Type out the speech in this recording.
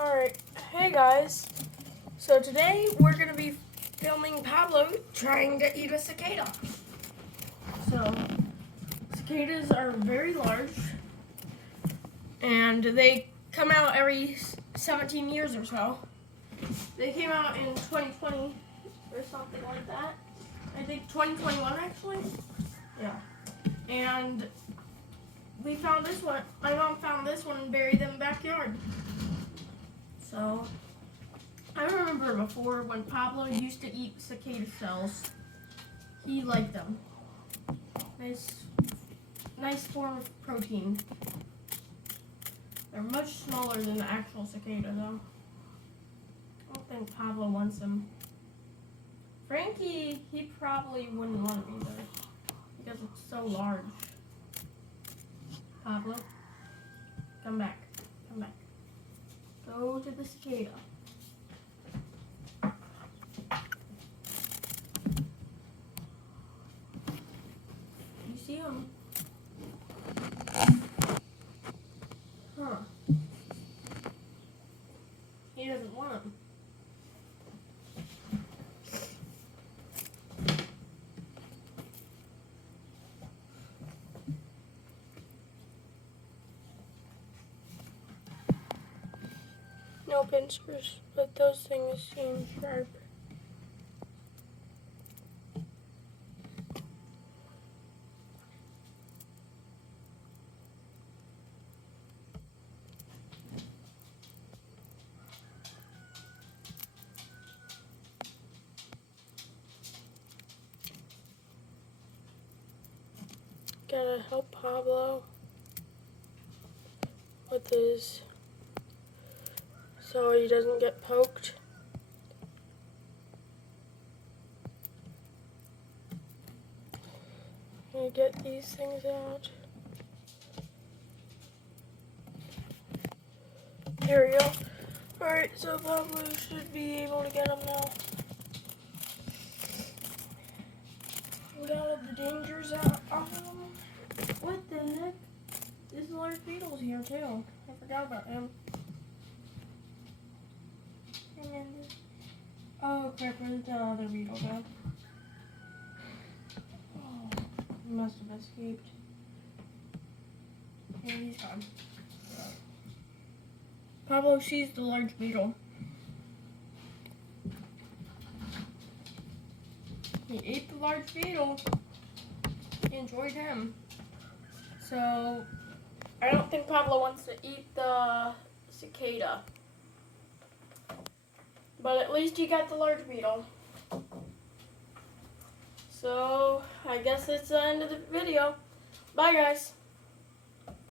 Alright, hey guys. So today we're going to be filming Pablo trying to eat a cicada. So, cicadas are very large and they come out every 17 years or so. They came out in 2020 or something like that. I think 2021 actually. Yeah. And we found this one. My mom found this one and buried them in the backyard. So, I remember before when Pablo used to eat cicada shells, he liked them. Nice form of protein. They're much smaller than the actual cicada though. I don't think Pablo wants them. Frankie, he probably wouldn't want them either because it's so large. Pablo, come back. Go to the cicada. You see him? Huh. He doesn't want him. No pincers, but those things seem sharp. Gotta help Pablo with his, so he doesn't get poked. I'm gonna get these things out. There we go. Alright, so Pablo should be able to get them now. Get all of the dangers out of them. What the heck? This large beetle's here too. I forgot about him. Oh crap, where's the other beetle go? Oh, he must have escaped. Yeah, he's gone. Pablo sees the large beetle. He ate the large beetle. He enjoyed him. So, I don't think Pablo wants to eat the cicada. But at least he got the large beetle. So, I guess that's the end of the video. Bye, guys.